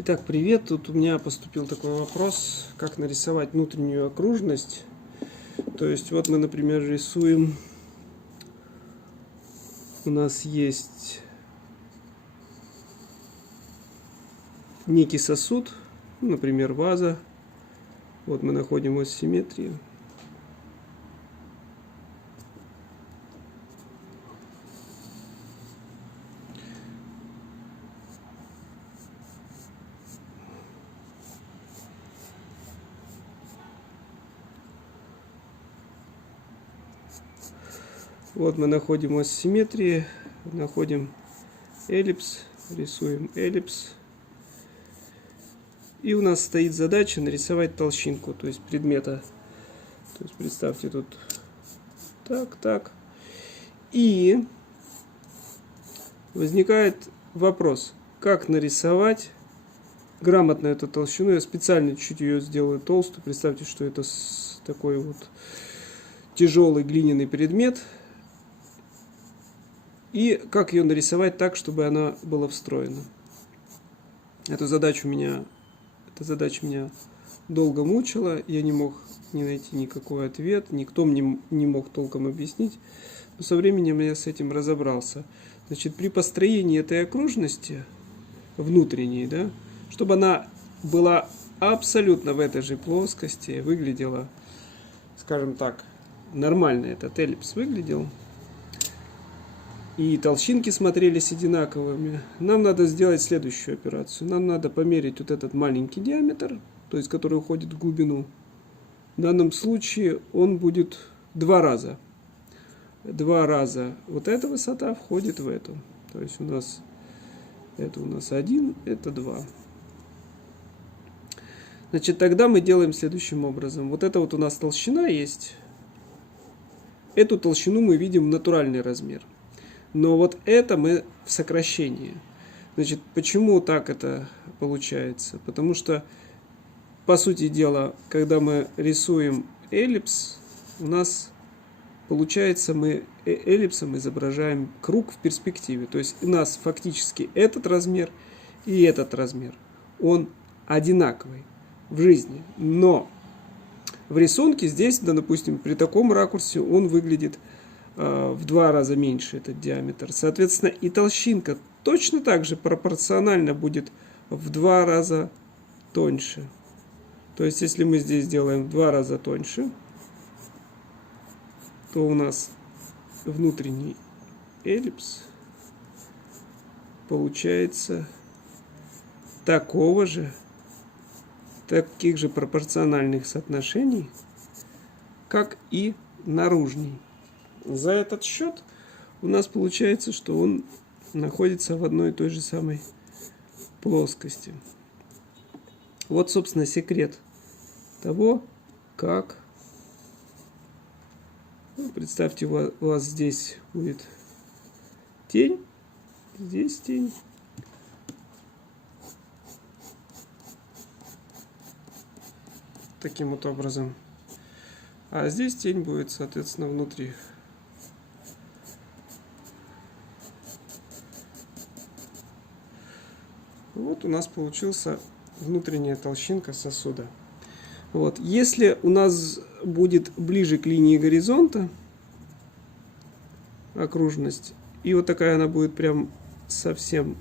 Итак, привет. Тут у меня поступил такой вопрос, как нарисовать внутреннюю окружность. То есть вот мы, например, рисуем, у нас есть некий сосуд, например, ваза. Вот мы находим ось симметрии. Вот мы находим ось симметрии, находим эллипс, рисуем эллипс. И у нас стоит задача нарисовать толщинку, то есть предмета. То есть представьте тут так. И возникает вопрос, как нарисовать грамотно эту толщину. Я специально чуть ее сделаю толстую. Представьте, что это такой вот тяжелый глиняный предмет. И как ее нарисовать так, чтобы она была встроена. Эта задача меня долго мучила. Я не мог найти никакой ответ. Никто мне не мог толком объяснить. Но со временем я с этим разобрался. Значит, при построении этой окружности внутренней, да, чтобы она была абсолютно в этой же плоскости, выглядела, скажем так, нормально этот эллипс выглядел, и толщинки смотрелись одинаковыми, нам надо сделать следующую операцию. Нам надо померить вот этот маленький диаметр, то есть который уходит в глубину. В данном случае он будет два раза. Вот эта высота входит в эту. То есть это у нас 1, это 2. Значит, тогда мы делаем следующим образом. Вот это вот у нас толщина есть. Эту толщину мы видим в натуральный размер. Но вот это мы в сокращении. Значит, почему так это получается? Потому что, по сути дела, когда мы рисуем эллипс, у нас получается, мы эллипсом изображаем круг в перспективе. То есть у нас фактически этот размер и этот размер, он одинаковый в жизни. Но в рисунке здесь, да, допустим, при таком ракурсе он выглядит в 2 раза меньше, этот диаметр. Соответственно, и толщинка точно так же пропорционально будет в 2 раза тоньше. То есть, если мы здесь сделаем в 2 раза тоньше, то у нас внутренний эллипс получается таких же пропорциональных соотношений, как и наружный. За этот счет у нас получается, что он находится в одной и той же самой плоскости. Вот, собственно, секрет того, как... Представьте, у вас здесь будет тень, здесь тень. Таким вот образом. А здесь тень будет, соответственно, внутри. Вот у нас получился внутренняя толщинка сосуда. Вот. Если у нас будет ближе к линии горизонта окружность, и вот такая она будет прям совсем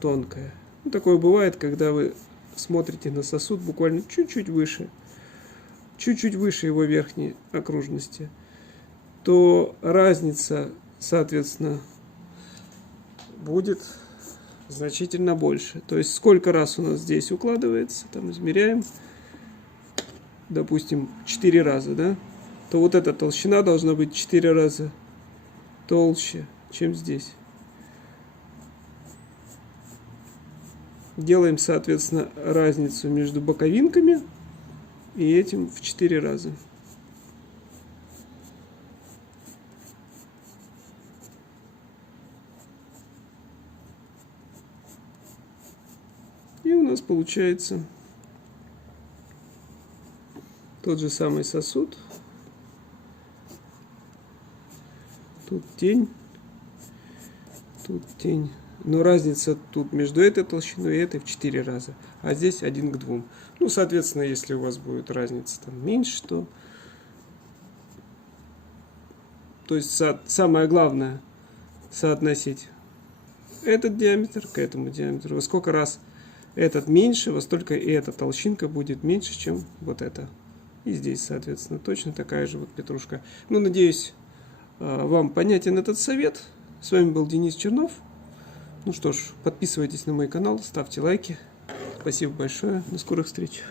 тонкая. Ну, такое бывает, когда вы смотрите на сосуд буквально чуть-чуть выше его верхней окружности, то разница, соответственно, будет значительно больше. То есть сколько раз у нас здесь укладывается, там измеряем, допустим, 4 раза, да, то вот эта толщина должна быть 4 раза толще, чем здесь. Делаем, соответственно, разницу между боковинками и этим в 4 раза. И у нас получается тот же самый сосуд. Тут тень, Но разница тут между этой толщиной и этой в 4 раза. А здесь 1 к 2. Ну, соответственно, если у вас будет разница там меньше, то есть самое главное соотносить этот диаметр к этому диаметру. Во сколько раз этот меньше, во столько и эта толщинка будет меньше, чем вот эта. И здесь, соответственно, точно такая же вот петрушка. Ну, надеюсь, вам понятен этот совет. С вами был Денис Чернов. Ну что ж, подписывайтесь на мой канал, ставьте лайки. Спасибо большое. До скорых встреч.